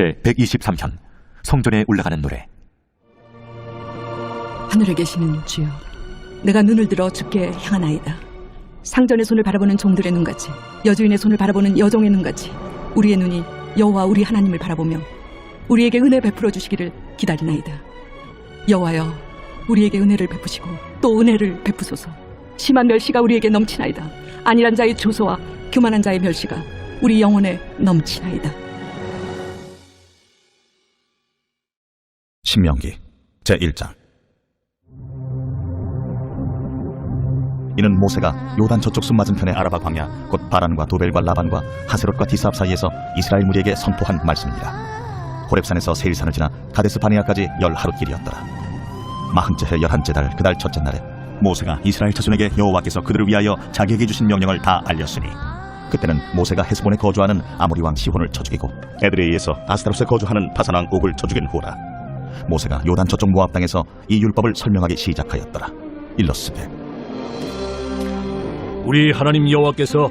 제123편 성전에 올라가는 노래. 하늘에 계시는 주여, 내가 눈을 들어 주께 향하나이다. 상전의 손을 바라보는 종들의 눈같이, 여주인의 손을 바라보는 여종의 눈같이 우리의 눈이 여호와 우리 하나님을 바라보며 우리에게 은혜 베풀어 주시기를 기다리나이다. 여호와여, 우리에게 은혜를 베푸시고 또 은혜를 베푸소서. 심한 멸시가 우리에게 넘치나이다. 안일한 자의 조소와 교만한 자의 멸시가 우리 영혼에 넘치나이다. 신명기 제1장. 이는 모세가 요단 저쪽 숲 맞은편의 아라바 광야 곧 바란과 도벨과 라반과 하세롯과 디스압 사이에서 이스라엘 무리에게 선포한 말씀이니라. 호렙산에서 세일산을 지나 가데스 바네아까지 10하룻길이었더라. 40째 해 11째 달 그 달 첫째 날에 모세가 이스라엘 자손에게 여호와께서 그들을 위하여 자기에게 주신 명령을 다 알렸으니, 그때는 모세가 헤스본에 거주하는 아모리 왕 시혼을 쳐 죽이고 에드레이에서 아스타롯에 거주하는 바산 왕 옥을 쳐 죽인 후라. 모세가 요단 저쪽 모압 땅에서 이 율법을 설명하기 시작하였더라. 일러스되, 우리 하나님 여호와께서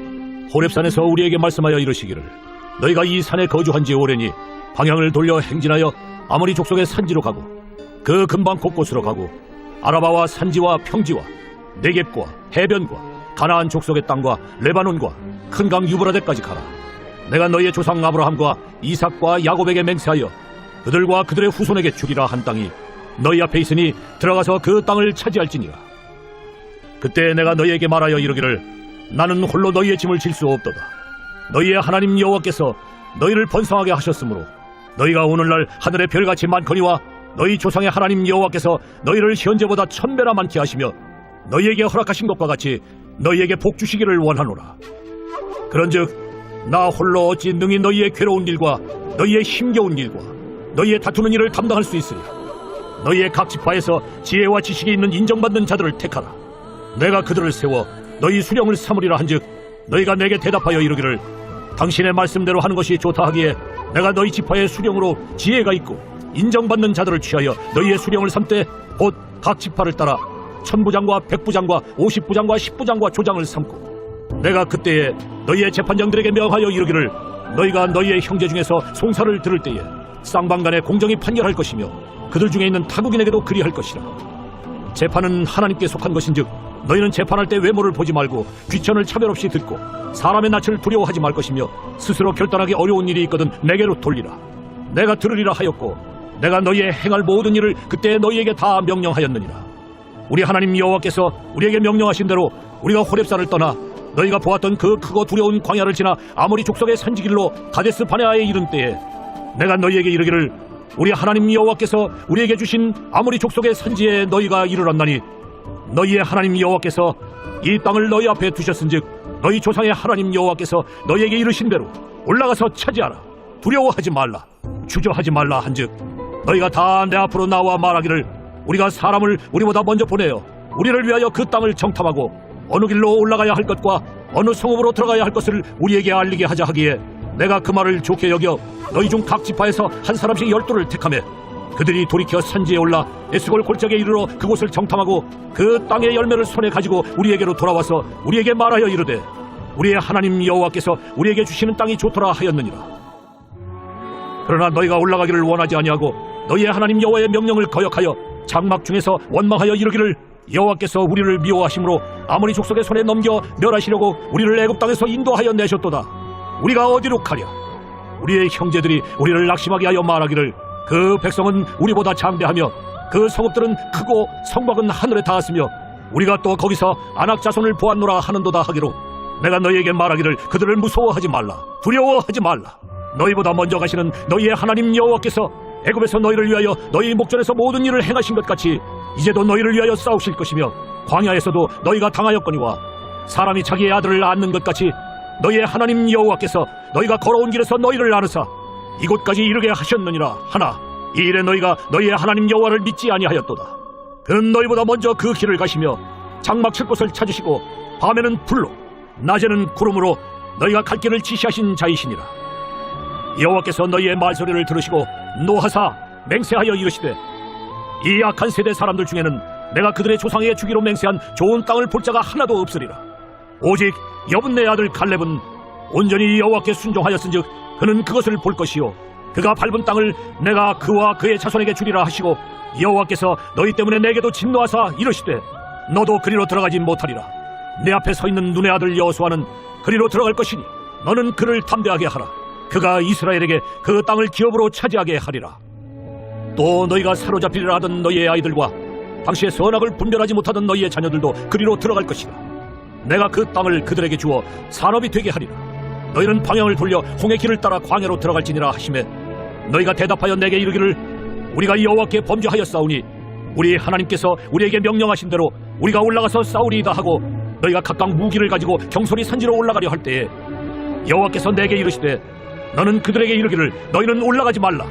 호렙산에서 우리에게 말씀하여 이르시기를, 너희가 이 산에 거주한 지 오래니 방향을 돌려 행진하여 아모리 족속의 산지로 가고 그 근방 곳곳으로 가고 아라바와 산지와 평지와 네겝과 해변과 가나안 족속의 땅과 레바논과 큰 강 유브라데까지 가라. 내가 너희의 조상 아브라함과 이삭과 야곱에게 맹세하여 그들과 그들의 후손에게 주리라 한 땅이 너희 앞에 있으니 들어가서 그 땅을 차지할지니라. 그때 내가 너희에게 말하여 이르기를, 나는 홀로 너희의 짐을 질 수 없도다. 너희의 하나님 여호와께서 너희를 번성하게 하셨으므로 너희가 오늘날 하늘의 별같이 많거니와 너희 조상의 하나님 여호와께서 너희를 현재보다 1000배나 많게 하시며 너희에게 허락하신 것과 같이 너희에게 복 주시기를 원하노라. 그런즉 나 홀로 어찌 능히 너희의 괴로운 일과 너희의 힘겨운 일과 너희의 다투는 일을 감당할 수 있으리라. 너희의 각 지파에서 지혜와 지식이 있는 인정받는 자들을 택하라. 내가 그들을 세워 너희 수령을 삼으리라 한즉 너희가 내게 대답하여 이르기를, 당신의 말씀대로 하는 것이 좋다 하기에 내가 너희 지파의 수령으로 지혜가 있고 인정받는 자들을 취하여 너희의 수령을 삼되 곧 각 지파를 따라 1000부장과 100부장과 50부장과 10부장과 조장을 삼고, 내가 그때에 너희의 재판장들에게 명하여 이르기를, 너희가 너희의 형제 중에서 송사를 들을 때에 쌍방간에 공정히 판결할 것이며 그들 중에 있는 타국인에게도 그리할 것이라. 재판은 하나님께 속한 것인즉 너희는 재판할 때 외모를 보지 말고 귀천을 차별 없이 듣고 사람의 낯을 두려워하지 말 것이며 스스로 결단하기 어려운 일이 있거든 내게로 돌리라. 내가 들으리라 하였고 내가 너희의 행할 모든 일을 그때 너희에게 다 명령하였느니라. 우리 하나님 여호와께서 우리에게 명령하신 대로 우리가 호렙산을 떠나 너희가 보았던 그 크고 두려운 광야를 지나 아모리 족속의 산지길로 가데스 바네아에 이른 때에 내가 너희에게 이르기를, 우리 하나님 여호와께서 우리에게 주신 아모리 족속의 산지에 너희가 이르렀나니 너희의 하나님 여호와께서 이 땅을 너희 앞에 두셨은즉 너희 조상의 하나님 여호와께서 너희에게 이르신 대로 올라가서 차지하라. 두려워하지 말라. 주저하지 말라 한즉 너희가 다 내 앞으로 나와 말하기를, 우리가 사람을 우리보다 먼저 보내어 우리를 위하여 그 땅을 정탐하고 어느 길로 올라가야 할 것과 어느 성읍으로 들어가야 할 것을 우리에게 알리게 하자 하기에 내가 그 말을 좋게 여겨 너희 중 각 지파에서 한 사람씩 12를 택하며 그들이 돌이켜 산지에 올라 에스골 골짜기에 이르러 그곳을 정탐하고 그 땅의 열매를 손에 가지고 우리에게로 돌아와서 우리에게 말하여 이르되, 우리의 하나님 여호와께서 우리에게 주시는 땅이 좋더라 하였느니라. 그러나 너희가 올라가기를 원하지 아니하고 너희의 하나님 여호와의 명령을 거역하여 장막 중에서 원망하여 이르기를, 여호와께서 우리를 미워하심으로 아모리 족속의 손에 넘겨 멸하시려고 우리를 애굽 땅에서 인도하여 내셨도다. 우리가 어디로 가랴? 우리의 형제들이 우리를 낙심하게 하여 말하기를, 그 백성은 우리보다 장대하며 그 성읍들은 크고 성곽은 하늘에 닿았으며 우리가 또 거기서 아낙 자손을 보았노라 하는도다 하기로, 내가 너희에게 말하기를, 그들을 무서워하지 말라. 두려워하지 말라. 너희보다 먼저 가시는 너희의 하나님 여호와께서 애굽에서 너희를 위하여 너희 목전에서 모든 일을 행하신 것 같이 이제도 너희를 위하여 싸우실 것이며 광야에서도 너희가 당하였거니와 사람이 자기의 아들을 낳는 것 같이 너희의 하나님 여호와께서 너희가 걸어온 길에서 너희를 나누사 이곳까지 이르게 하셨느니라 하나 이 일에 너희가 너희의 하나님 여호와를 믿지 아니하였도다. 그는 너희보다 먼저 그 길을 가시며 장막 칠 곳을 찾으시고 밤에는 불로 낮에는 구름으로 너희가 갈 길을 지시하신 자이시니라. 여호와께서 너희의 말소리를 들으시고 노하사 맹세하여 이르시되, 이 악한 세대 사람들 중에는 내가 그들의 조상에게 주기로 맹세한 좋은 땅을 볼 자가 하나도 없으리라. 오직 여분네 아들 갈렙은 온전히 여호와께 순종하였은즉 그는 그것을 볼 것이요 그가 밟은 땅을 내가 그와 그의 자손에게 주리라 하시고 여호와께서 너희 때문에 내게도 진노하사 이르시되 너도 그리로 들어가지 못하리라. 내 앞에 서 있는 눈의 아들 여호수아는 그리로 들어갈 것이니 너는 그를 담대하게 하라. 그가 이스라엘에게 그 땅을 기업으로 차지하게 하리라. 또 너희가 사로잡히리라 하던 너희의 아이들과 당시에 선악을 분별하지 못하던 너희의 자녀들도 그리로 들어갈 것이다. 내가 그 땅을 그들에게 주어 산업이 되게 하리라. 너희는 방향을 돌려 홍해 길을 따라 광야로 들어갈지니라 하시매 너희가 대답하여 내게 이르기를 우리가 여호와께 범죄하였사오니 우리 하나님께서 우리에게 명령하신 대로 우리가 올라가서 싸우리이다 하고 너희가 각각 무기를 가지고 경솔히 산지로 올라가려 할 때에 여호와께서 내게 이르시되 너는 그들에게 이르기를 너희는 올라가지 말라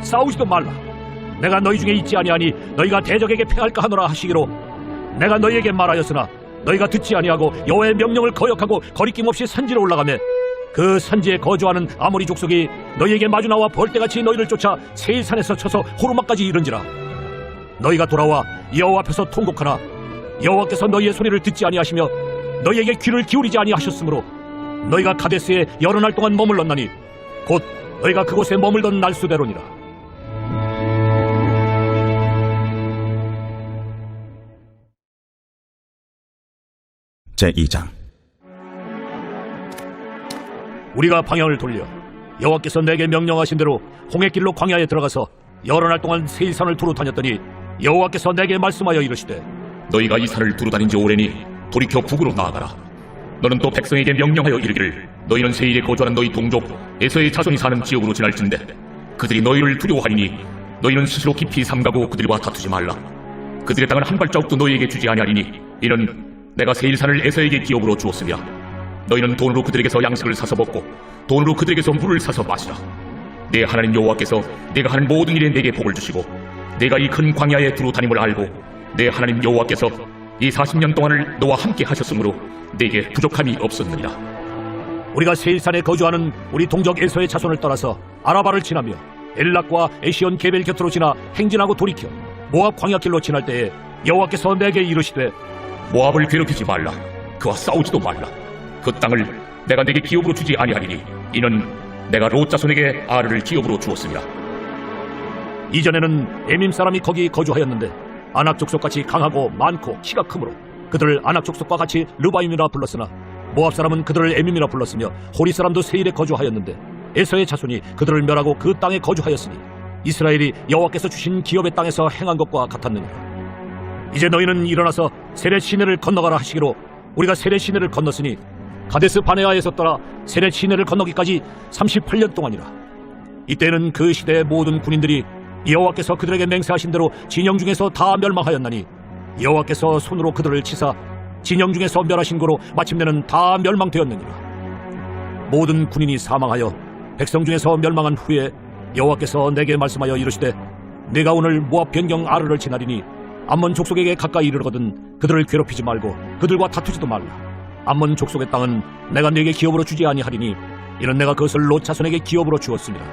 싸우지도 말라. 내가 너희 중에 있지 아니하니 너희가 대적에게 패할까 하노라 하시기로 내가 너희에게 말하였으나 너희가 듣지 아니하고 여호와의 명령을 거역하고 거리낌 없이 산지로 올라가매 그 산지에 거주하는 아모리 족속이 너희에게 마주 나와 벌떼같이 너희를 쫓아 세일산에서 쳐서 호르마까지 이른지라. 너희가 돌아와 여호와 앞에서 통곡하나 여호와께서 너희의 소리를 듣지 아니하시며 너희에게 귀를 기울이지 아니하셨으므로 너희가 가데스에 여러 날 동안 머물렀나니 곧 너희가 그곳에 머물던 날수대로니라. 제2장. 우리가 방향을 돌려 여호와께서 내게 명령하신 대로 홍해길로 광야에 들어가서 여러 날 동안 세일산을 두루 다녔더니 여호와께서 내게 말씀하여 이르시되 너희가 이 산을 두루 다닌 지 오래니 돌이켜 북으로 나아가라. 너는 또 백성에게 명령하여 이르기를 너희는 세일에 거주하는 너희 동족 에서의 자손이 사는 지역으로 지날진대 그들이 너희를 두려워하리니 너희는 스스로 깊이 삼가고 그들과 다투지 말라. 그들의 땅을 한 발자국도 너희에게 주지 아니하리니 이는 내가 세일산을 에서에게 기업으로 주었으며 너희는 돈으로 그들에게서 양식을 사서 먹고 돈으로 그들에게서 물을 사서 마시라. 내 하나님 여호와께서 내가 하는 모든 일에 내게 복을 주시고 내가 이 큰 광야에 두루 다님을 알고 내 하나님 여호와께서 이 40년 동안을 너와 함께 하셨으므로 내게 부족함이 없었느니라. 우리가 세일산에 거주하는 우리 동족 에서의 자손을 떠나서 아라바를 지나며 엘락과 에시온 게벨 곁으로 지나 행진하고 돌이켜 모압 광야길로 지날 때에 여호와께서 내게 이르시되 모압을 괴롭히지 말라. 그와 싸우지도 말라. 그 땅을 내가 내게 기업으로 주지 아니하리니 이는 내가 롯 자손에게 아르를 기업으로 주었으니라. 이전에는 에밈 사람이 거기 거주하였는데 아낙 족속같이 강하고 많고 키가 크므로 그들을 아낙 족속과 같이 르바임이라 불렀으나 모압 사람은 그들을 에밈이라 불렀으며 호리 사람도 세일에 거주하였는데 에서의 자손이 그들을 멸하고 그 땅에 거주하였으니 이스라엘이 여호와께서 주신 기업의 땅에서 행한 것과 같았느니라. 이제 너희는 일어나서 세렛 시내를 건너가라 하시기로 우리가 세렛 시내를 건넜으니 가데스 바네아에서 떠나 세렛 시내를 건너기까지 38년 동안이라. 이때는 그 시대의 모든 군인들이 여호와께서 그들에게 맹세하신 대로 진영 중에서 다 멸망하였나니 여호와께서 손으로 그들을 치사 진영 중에서 멸하신 거로 마침내는 다 멸망되었느니라. 모든 군인이 사망하여 백성 중에서 멸망한 후에 여호와께서 내게 말씀하여 이르시되 내가 오늘 모압 변경 아르를 지나리니 암몬 족속에게 가까이 이르거든 그들을 괴롭히지 말고 그들과 다투지도 말라. 암몬 족속의 땅은 내가 네게 기업으로 주지 아니하리니 이는 내가 그것을 롯 자손에게 기업으로 주었습니다.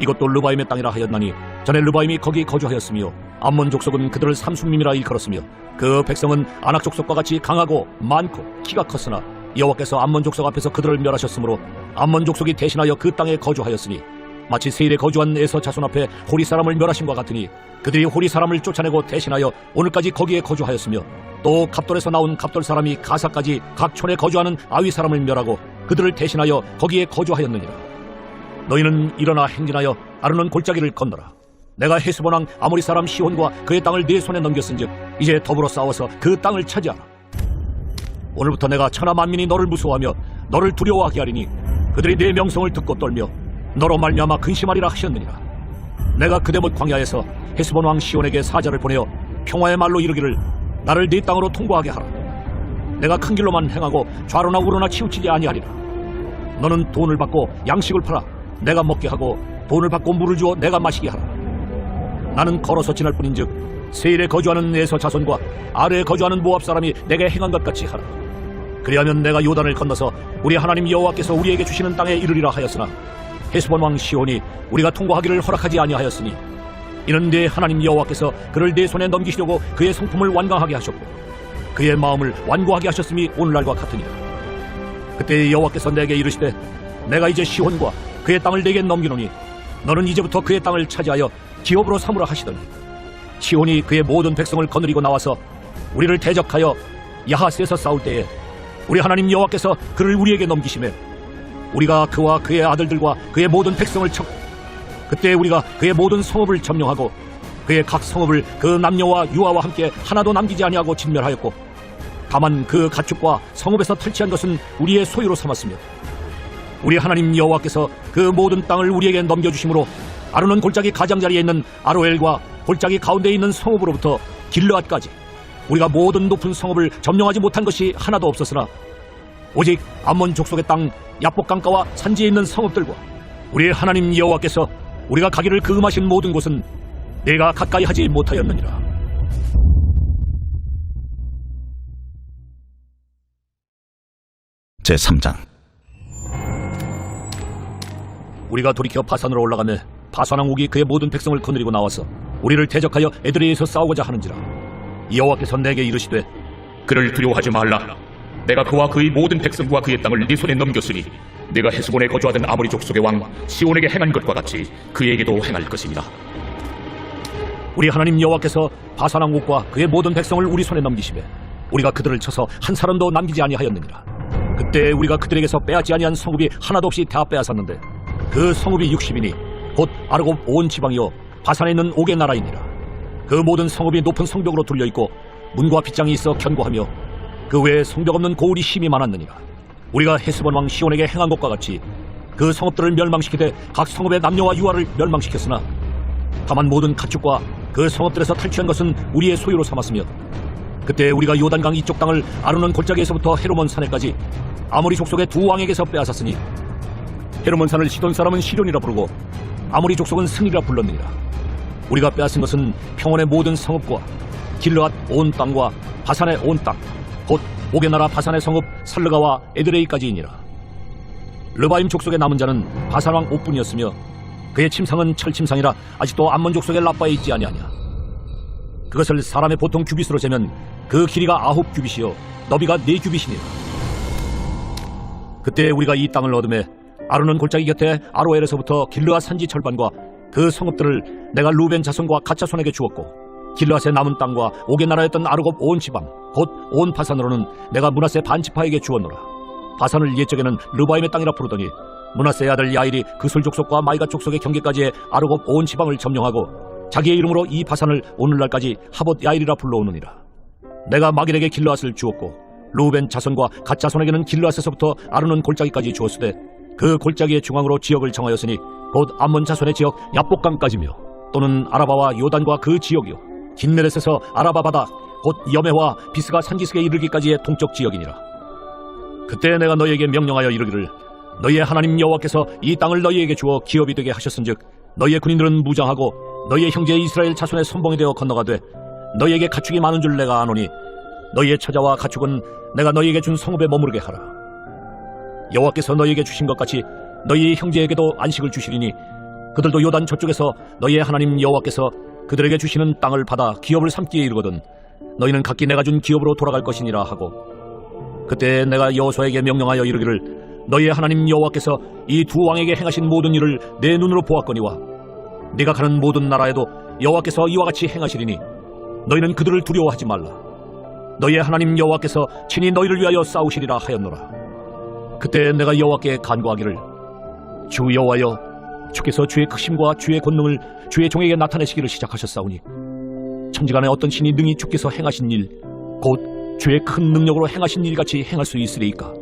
이것도 르바임의 땅이라 하였나니 전에 르바임이 거기 거주하였으며 암몬 족속은 그들을 삼순밈이라 일컬었으며 그 백성은 아낙 족속과 같이 강하고 많고 키가 컸으나 여호와께서 암몬 족속 앞에서 그들을 멸하셨으므로 암몬 족속이 대신하여 그 땅에 거주하였으니 마치 세일에 거주한 에서 자손 앞에 호리 사람을 멸하신과 같으니 그들이 호리 사람을 쫓아내고 대신하여 오늘까지 거기에 거주하였으며 또 갑돌에서 나온 갑돌 사람이 가사까지 각 촌에 거주하는 아위 사람을 멸하고 그들을 대신하여 거기에 거주하였느니라. 너희는 일어나 행진하여 아르논 골짜기를 건너라. 내가 헤스본 왕 아모리 사람 시혼과 그의 땅을 네 손에 넘겼은즉 이제 더불어 싸워서 그 땅을 차지하라. 오늘부터 내가 천하 만민이 너를 무서워하며 너를 두려워하게 하리니 그들이 네 명성을 듣고 떨며 너로 말미암아 근심하리라 하셨느니라. 내가 그대못 광야에서 헤스본 왕 시온에게 사자를 보내어 평화의 말로 이르기를 나를 네 땅으로 통과하게 하라. 내가 큰 길로만 행하고 좌로나 우로나 치우치지 아니하리라. 너는 돈을 받고 양식을 팔아 내가 먹게 하고 돈을 받고 물을 주어 내가 마시게 하라. 나는 걸어서 지날 뿐인즉 세일에 거주하는 에서 자손과 아래에 거주하는 모압 사람이 내게 행한 것 같이 하라. 그리하면 내가 요단을 건너서 우리 하나님 여호와께서 우리에게 주시는 땅에 이르리라 하였으나 헤스본 왕 시온이 우리가 통과하기를 허락하지 아니하였으니 이는 네 하나님 여호와께서 그를 네 손에 넘기시려고 그의 성품을 완강하게 하셨고 그의 마음을 완고하게 하셨음이 오늘날과 같으니라. 그때 여호와께서 내게 이르시되 내가 이제 시온과 그의 땅을 내게 넘기노니 너는 이제부터 그의 땅을 차지하여 기업으로 삼으라 하시더니 시온이 그의 모든 백성을 거느리고 나와서 우리를 대적하여 야하스에서 싸울 때에 우리 하나님 여호와께서 그를 우리에게 넘기시매 우리가 그와 그의 아들들과 그의 모든 백성을 쳤고 그때 우리가 그의 모든 성읍을 점령하고 그의 각 성읍을 그 남녀와 유아와 함께 하나도 남기지 아니하고 진멸하였고 다만 그 가축과 성읍에서 탈취한 것은 우리의 소유로 삼았으며 우리 하나님 여호와께서 그 모든 땅을 우리에게 넘겨주심으로 아르논 골짜기 가장자리에 있는 아로엘과 골짜기 가운데에 있는 성읍으로부터 길르앗까지 우리가 모든 높은 성읍을 점령하지 못한 것이 하나도 없었으나 오직 암몬 족속의 땅 야복 강가와 산지에 있는 성읍들과 우리 하나님 여호와께서 우리가 가기를 금하신 모든 곳은 내가 가까이 하지 못하였느니라. 제3장. 우리가 돌이켜 바산으로 올라가며 바산 왕국이 그의 모든 백성을 거느리고 나와서 우리를 대적하여 에드레이에서 싸우고자 하는지라. 여호와께서 내게 이르시되 그를 두려워하지 말라. 내가 그와 그의 모든 백성과 그의 땅을 네 손에 넘겼으니 내가 헤스본에 거주하던 아모리 족속의 왕 시온에게 행한 것과 같이 그에게도 행할 것입니다. 우리 하나님 여호와께서 바산 왕국과 그의 모든 백성을 우리 손에 넘기시매 우리가 그들을 쳐서 한 사람도 남기지 아니하였느니라. 그때 우리가 그들에게서 빼앗지 아니한 성읍이 하나도 없이 다 빼앗았는데 그 성읍이 60이니 곧 아르곱 온 지방이요 바산에 있는 옥의 나라이니라. 그 모든 성읍이 높은 성벽으로 둘려있고 문과 빗장이 있어 견고하며 그 외에 성벽 없는 고을이 심히 많았느니라. 우리가 헤스본 왕 시온에게 행한 것과 같이 그 성읍들을 멸망시키되 각 성읍의 남녀와 유아를 멸망시켰으나 다만 모든 가축과 그 성읍들에서 탈취한 것은 우리의 소유로 삼았으며 그때 우리가 요단강 이쪽 땅을 아르논 골짜기에서부터 헤르몬 산에까지 아모리 족속의 두 왕에게서 빼앗았으니 헤르몬 산을 시돈 사람은 시돈이라 부르고 아모리 족속은 승이라 불렀느니라. 우리가 빼앗은 것은 평원의 모든 성읍과 길르앗 온 땅과 바산의 온 땅 곧 옥의 나라 바산의 성읍 살르가와 에드레이까지이니라. 르바임 족속의 남은 자는 바산 왕 옥뿐이었으며 그의 침상은 철침상이라 아직도 암몬 족속의 라빠에 있지 아니하냐. 그것을 사람의 보통 규빗으로 재면 그 길이가 9규빗이요 너비가 4규빗이니라. 그때 우리가 이 땅을 얻음에 아르논 골짜기 곁에 아로엘에서부터 길르앗 산지 절반과 그 성읍들을 내가 루벤 자손과 갓 자손에게 주었고 길르앗의 남은 땅과 옥의 나라였던 아르곱 온 지방 곧 온 바산으로는 내가 므낫세 반지파에게 주었노라. 바산을 옛적에는 르바임의 땅이라 부르더니 므낫세의 아들 야일이 그술 족속과 마이가 족속의 경계까지의 아르곱 온 지방을 점령하고 자기의 이름으로 이 바산을 오늘날까지 하봇 야일이라 불러오느니라. 내가 마길에게 길르앗을 주었고 루벤 자손과 갓 자손에게는 길르앗에서부터 아르논 골짜기까지 주었으되 그 골짜기의 중앙으로 지역을 정하였으니 곧 암몬 자손의 지역 야복강까지며 또는 아라바와 요단과 그 지역이요 긴네렛에서 아라바 바다 곧 여메와 비스가 산지스에 이르기까지의 동쪽 지역이니라. 그때 내가 너희에게 명령하여 이르기를 너희의 하나님 여호와께서 이 땅을 너희에게 주어 기업이 되게 하셨은즉 너희의 군인들은 무장하고 너희의 형제 이스라엘 자손의 선봉이 되어 건너가되 너희에게 가축이 많은 줄 내가 아노니 너희의 처자와 가축은 내가 너희에게 준 성읍에 머무르게 하라. 여호와께서 너희에게 주신 것 같이 너희 형제에게도 안식을 주시리니 그들도 요단 저쪽에서 너희의 하나님 여호와께서 그들에게 주시는 땅을 받아 기업을 삼기에 이르거든 너희는 각기 내가 준 기업으로 돌아갈 것이니라 하고 그때 내가 여호수아에게 명령하여 이르기를 너희의 하나님 여호와께서 이 두 왕에게 행하신 모든 일을 내 눈으로 보았거니와 네가 가는 모든 나라에도 여호와께서 이와 같이 행하시리니 너희는 그들을 두려워하지 말라. 너희의 하나님 여호와께서 친히 너희를 위하여 싸우시리라 하였노라. 그때 내가 여호와께 간구하기를 주 여호와여 주께서 주의 크심과 주의 권능을 주의 종에게 나타내시기를 시작하셨사오니 천지간에 어떤 신이 능히 주께서 행하신 일 곧 주의 큰 능력으로 행하신 일같이 행할 수 있으리이까.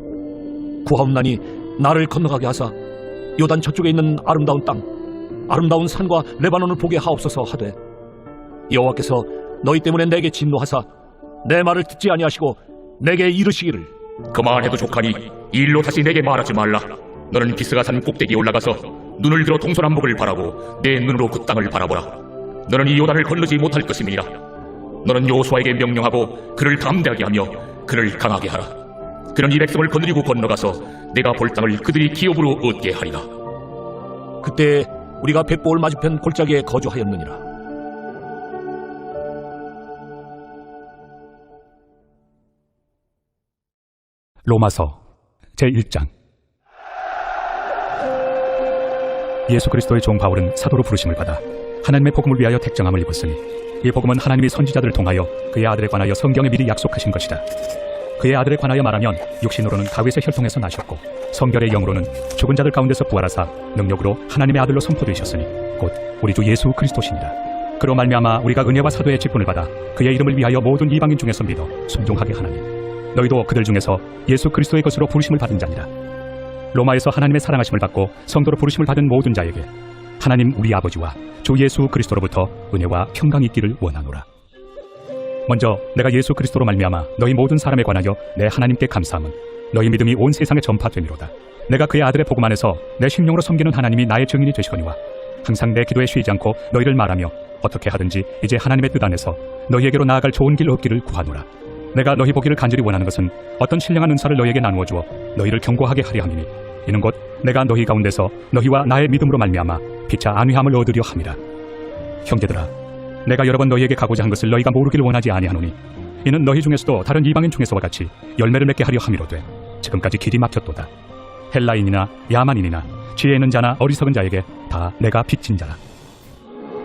구하옵나니 나를 건너가게 하사 요단 저쪽에 있는 아름다운 땅 아름다운 산과 레바논을 보게 하옵소서 하되 여호와께서 너희 때문에 내게 진노하사 내 말을 듣지 아니하시고 내게 이르시기를 그만해도 족하니 이 일로 다시 내게 말하지 말라. 너는 비스가 산 꼭대기에 올라가서 눈을 들어 동서남북을 바라고 내 눈으로 그 땅을 바라보라. 너는 이 요단을 건너지 못할 것임이니라. 너는 여호수아에게 명령하고 그를 담대하게 하며 그를 강하게 하라. 그는 이 백성을 거느리고 건너가서 내가 볼 땅을 그들이 기업으로 얻게 하리라. 그때 우리가 벳보올 맞은편 골짜기에 거주하였느니라. 로마서 제1장. 예수 그리스도의 종 바울은 사도로 부르심을 받아 하나님의 복음을 위하여 택정함을 입었으니 이 복음은 하나님이 선지자들을 통하여 그의 아들에 관하여 성경에 미리 약속하신 것이다. 그의 아들에 관하여 말하면 육신으로는 다윗의 혈통에서 나셨고 성결의 영으로는 죽은 자들 가운데서 부활하사 능력으로 하나님의 아들로 선포되셨으니 곧 우리 주 예수 그리스도시니라. 그로 말미암아 우리가 은혜와 사도의 직분을 받아 그의 이름을 위하여 모든 이방인 중에서 믿어 순종하게 하나니 너희도 그들 중에서 예수 그리스도의 것으로 부르심을 받은 자니라. 로마에서 하나님의 사랑하심을 받고 성도로 부르심을 받은 모든 자에게 하나님 우리 아버지와 주 예수 그리스도로부터 은혜와 평강이 있기를 원하노라. 먼저 내가 예수 그리스도로 말미암아 너희 모든 사람에 관하여 내 하나님께 감사함은 너희 믿음이 온 세상에 전파됨이로다. 내가 그의 아들의 복음 안에서 내 심령으로 섬기는 하나님이 나의 증인이 되시거니와 항상 내 기도에 쉬지 않고 너희를 말하며 어떻게 하든지 이제 하나님의 뜻 안에서 너희에게로 나아갈 좋은 길 얻기를 구하노라. 내가 너희 보기를 간절히 원하는 것은 어떤 신령한 은사를 너희에게 나누어 주어 너희를 견고하게 하려 함이니 이는 곧 내가 너희 가운데서 너희와 나의 믿음으로 말미암아 피차 안위함을 얻으려 함이라. 형제들아, 내가 여러 번 너희에게 가고자 한 것을 너희가 모르길 원하지 아니하노니 이는 너희 중에서도 다른 이방인 중에서와 같이 열매를 맺게 하려 함이로되 지금까지 길이 막혔도다. 헬라인이나 야만인이나 지혜 있는 자나 어리석은 자에게 다 내가 빚진 자라.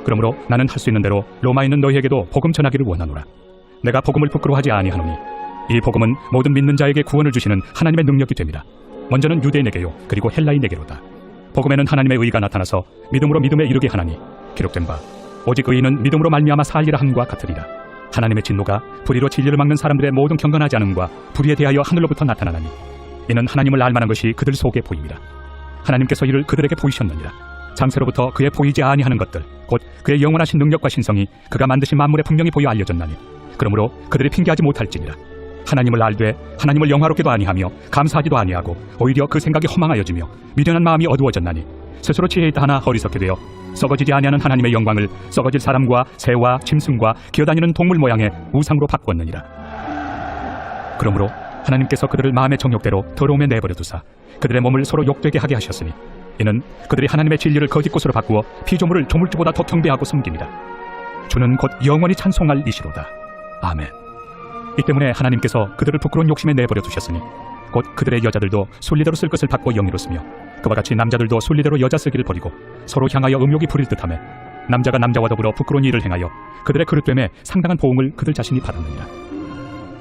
그러므로 나는 할 수 있는 대로 로마에 있는 너희에게도 복음 전하기를 원하노라. 내가 복음을 부끄러워하지 아니하노니 이 복음은 모든 믿는 자에게 구원을 주시는 하나님의 능력이 됨이라. 먼저는 유대인에게요 그리고 헬라인에게로다. 복음에는 하나님의 의가 나타나서 믿음으로 믿음에 이르게 하나니 기록된 바 오직 의인은 믿음으로 말미암아 살리라 함과 같으리라. 하나님의 진노가 불의로 진리를 막는 사람들의 모든 경건하지 않음과 불의에 대하여 하늘로부터 나타나나니 이는 하나님을 알만한 것이 그들 속에 보임이라. 하나님께서 이를 그들에게 보이셨느니라. 장세로부터 그의 보이지 아니하는 것들 곧 그의 영원하신 능력과 신성이 그가 만드신 만물에 분명히 보여 알려졌나니 그러므로 그들이 핑계하지 못할지니라. 하나님을 알되 하나님을 영화롭게도 아니하며 감사하지도 아니하고 오히려 그 생각이 허망하여지며 미련한 마음이 어두워졌나니 스스로 지혜 있다 하나 어리석게 되어 썩어지지 아니하는 하나님의 영광을 썩어질 사람과 새와 짐승과 기어다니는 동물 모양의 우상으로 바꾸었느니라. 그러므로 하나님께서 그들을 마음의 정욕대로 더러움에 내버려 두사 그들의 몸을 서로 욕되게 하게 하셨으니 이는 그들이 하나님의 진리를 거짓것으로 바꾸어 피조물을 조물주보다 더 경배하고 섬깁니다. 주는 곧 영원히 찬송할 이시로다. 아멘. 이 때문에 하나님께서 그들을 부끄러운 욕심에 내버려 두셨으니 곧 그들의 여자들도 순리대로 쓸 것을 받고 영예로 쓰며 그와 같이 남자들도 순리대로 여자 쓰기를 버리고 서로 향하여 음욕이 부릴 듯하며 남자가 남자와 더불어 부끄러운 일을 행하여 그들의 그릇됨에 상당한 보응을 그들 자신이 받았느니라.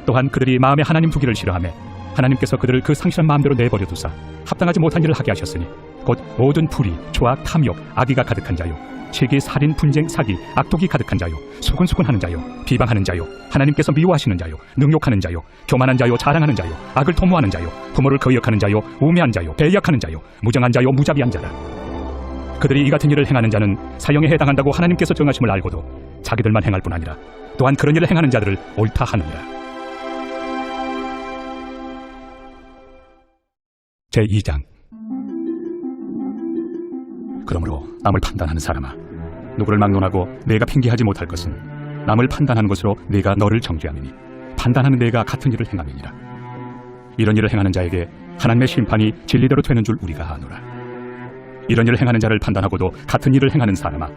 또한 그들이 마음에 하나님 두기를 싫어하며 하나님께서 그들을 그 상실한 마음대로 내버려 두사 합당하지 못한 일을 하게 하셨으니 곧 모든 불의, 조악, 탐욕, 악의가 가득한 자요 시기, 살인, 분쟁, 사기, 악독이 가득한 자요 수근수근하는 자요 비방하는 자요 하나님께서 미워하시는 자요 능욕하는 자요 교만한 자요 자랑하는 자요 악을 도모하는 자요 부모를 거역하는 자요 우매한 자요 배역하는 자요 무정한 자요 무자비한 자라. 그들이 이 같은 일을 행하는 자는 사형에 해당한다고 하나님께서 정하심을 알고도 자기들만 행할 뿐 아니라 또한 그런 일을 행하는 자들을 옳다 하느니라. 제2장. 그러므로 남을 판단하는 사람아, 누구를 막론하고 내가 핑계하지 못할 것은 남을 판단하는 것으로 내가 너를 정죄함이니 판단하는 내가 같은 일을 행함이니라. 이런 일을 행하는 자에게 하나님의 심판이 진리대로 되는 줄 우리가 아노라. 이런 일을 행하는 자를 판단하고도 같은 일을 행하는 사람아,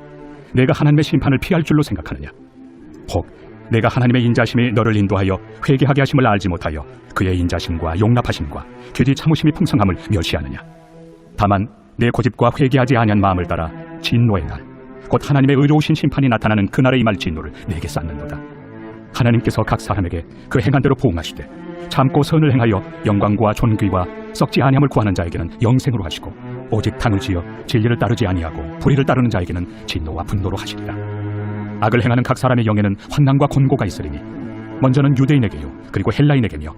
내가 하나님의 심판을 피할 줄로 생각하느냐? 혹 내가 하나님의 인자심이 너를 인도하여 회개하게 하심을 알지 못하여 그의 인자심과 용납하심과 귀리 참으심이 풍성함을 멸시하느냐? 다만 내 고집과 회개하지 아니한 마음을 따라 진노의 날, 곧 하나님의 의로우신 심판이 나타나는 그날에 임할 진노를 내게 쌓는도다. 하나님께서 각 사람에게 그 행한 대로 보응하시되 참고 선을 행하여 영광과 존귀와 썩지 아니함을 구하는 자에게는 영생으로 하시고 오직 당을 지어 진리를 따르지 아니하고 불의를 따르는 자에게는 진노와 분노로 하시리라. 악을 행하는 각 사람의 영에는 환난과 곤고가 있으리니 먼저는 유대인에게요 그리고 헬라인에게며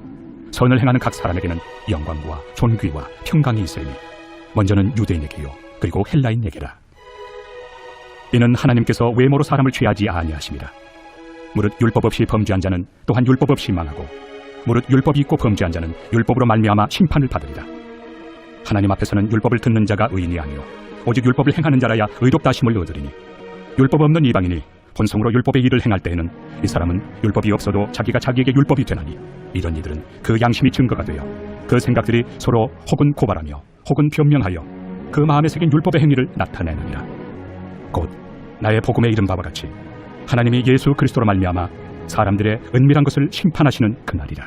선을 행하는 각 사람에게는 영광과 존귀와 평강이 있으리니 먼저는 유대인에게요 그리고 헬라인에게라. 이는 하나님께서 외모로 사람을 취하지 아니하심이라. 무릇 율법 없이 범죄한 자는 또한 율법 없이 망하고 무릇 율법이 있고 범죄한 자는 율법으로 말미암아 심판을 받으리라. 하나님 앞에서는 율법을 듣는 자가 의인이 아니요 오직 율법을 행하는 자라야 의롭다 하심을 얻으리니 율법 없는 이방인이 본성으로 율법의 일을 행할 때에는 이 사람은 율법이 없어도 자기가 자기에게 율법이 되나니 이런 이들은 그 양심이 증거가 되어 그 생각들이 서로 혹은 고발하며 혹은 변명하여 그 마음에 새긴 율법의 행위를 나타내느니라. 곧 나의 복음에 이른 바와 같이 하나님이 예수 그리스도로 말미암아 사람들의 은밀한 것을 심판하시는 그날이라.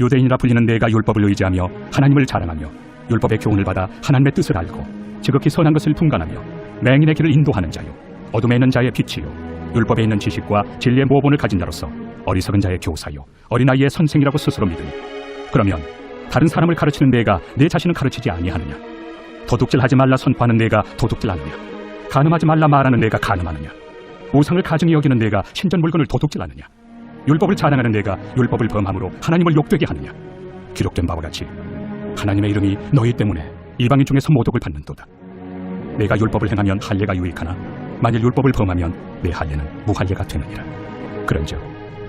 유대인이라 불리는 내가 율법을 의지하며 하나님을 자랑하며 율법의 교훈을 받아 하나님의 뜻을 알고 지극히 선한 것을 분간하며 맹인의 길을 인도하는 자요 어둠에 있는 자의 빛이요 율법에 있는 지식과 진리의 모본을 가진 자로서 어리석은 자의 교사요 어린아이의 선생이라고 스스로 믿으니 그러면 다른 사람을 가르치는 내가 내 자신을 가르치지 아니하느냐? 도둑질하지 말라 선포하는 내가 도둑질하느냐? 간음하지 말라 말하는 내가 간음하느냐? 우상을 가증히 여기는 내가 신전 물건을 도둑질하느냐? 율법을 자랑하는 내가 율법을 범함으로 하나님을 욕되게 하느냐? 기록된 바와 같이 하나님의 이름이 너희 때문에 이방인 중에서 모독을 받는도다. 내가 율법을 행하면 할례가 유익하나 만일 율법을 범하면 내 할례는 무할례가 되느니라. 그런즉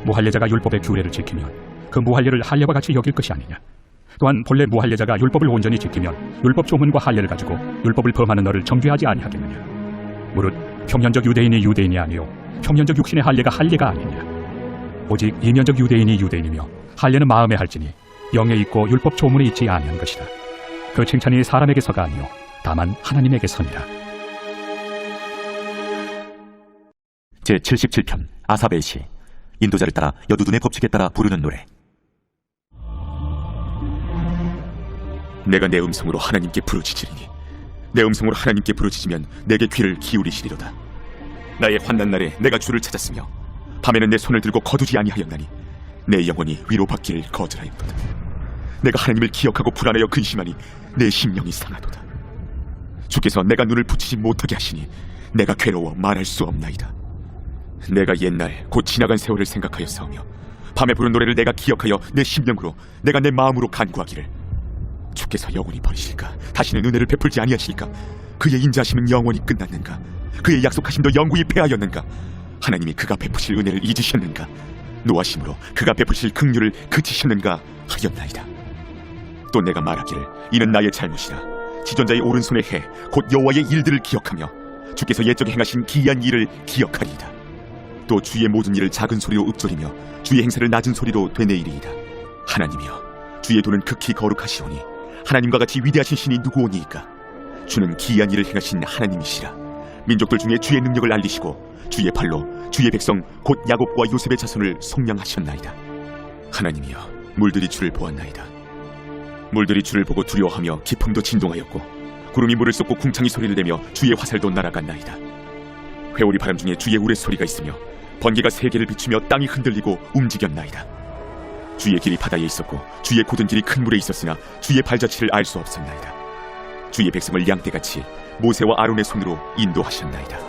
무할례자가 율법의 규례를 지키면 그 무할례를 할례와 같이 여길 것이 아니냐? 또한 본래 무할례자가 율법을 온전히 지키면 율법 조문과 할례를 가지고 율법을 범하는 너를 정죄하지 아니하겠느냐? 무릇 평년적 유대인이 유대인이 아니요 평년적 육신의 할례가 할례가 아니냐? 오직 이면적 유대인이 유대인이며 할례는 마음에 할지니 영에 있고 율법 조문에 있지 아니한 것이다. 그 칭찬이 사람에게서가 아니요 다만 하나님에게서니라. 제77편 아사베의 시 인도자를 따라 여두둔의 법칙에 따라 부르는 노래. 내가 내 음성으로 하나님께 부르짖으리니 내 음성으로 하나님께 부르짖으면 내게 귀를 기울이시리로다. 나의 환난 날에 내가 주를 찾았으며 밤에는 내 손을 들고 거두지 아니하였나니 내 영혼이 위로받기를 거절하였도다. 내가 하나님을 기억하고 불안하여 근심하니 내 심령이 상하도다. 주께서 내가 눈을 붙이지 못하게 하시니 내가 괴로워 말할 수 없나이다. 내가 옛날 곧 지나간 세월을 생각하여 싸우며 밤에 부른 노래를 내가 기억하여 내 심령으로 내가 내 마음으로 간구하기를 주께서 영원히 버리실까? 다시는 은혜를 베풀지 아니하실까? 그의 인자하심은 영원히 끝났는가? 그의 약속하심도 영구히 패하였는가? 하나님이 그가 베푸실 은혜를 잊으셨는가? 노하심으로 그가 베푸실 긍휼을 그치셨는가 하였나이다. 또 내가 말하기를 이는 나의 잘못이라. 지존자의 오른손의 해 곧 여호와의 일들을 기억하며 주께서 옛적에 행하신 기이한 일을 기억하리이다. 또 주의 모든 일을 작은 소리로 읊조리며 주의 행사를 낮은 소리로 되뇌이리이다. 하나님이여 주의 도는 극히 거룩하시오니 하나님과 같이 위대하신 신이 누구오니이까? 주는 기이한 일을 행하신 하나님이시라. 민족들 중에 주의 능력을 알리시고 주의 팔로 주의 백성 곧 야곱과 요셉의 자손을 속량하셨나이다. 하나님이여 물들이 주를 보았나이다. 물들이 주를 보고 두려워하며 기품도 진동하였고 구름이 물을 쏟고 궁창이 소리를 내며 주의 화살도 날아갔나이다. 회오리 바람 중에 주의 우레소리가 있으며 번개가 세계를 비추며 땅이 흔들리고 움직였나이다. 주의 길이 바다에 있었고 주의 곧은 길이 큰 물에 있었으나 주의 발자취를 알 수 없었나이다. 주의 백성을 양떼같이 모세와 아론의 손으로 인도하셨나이다.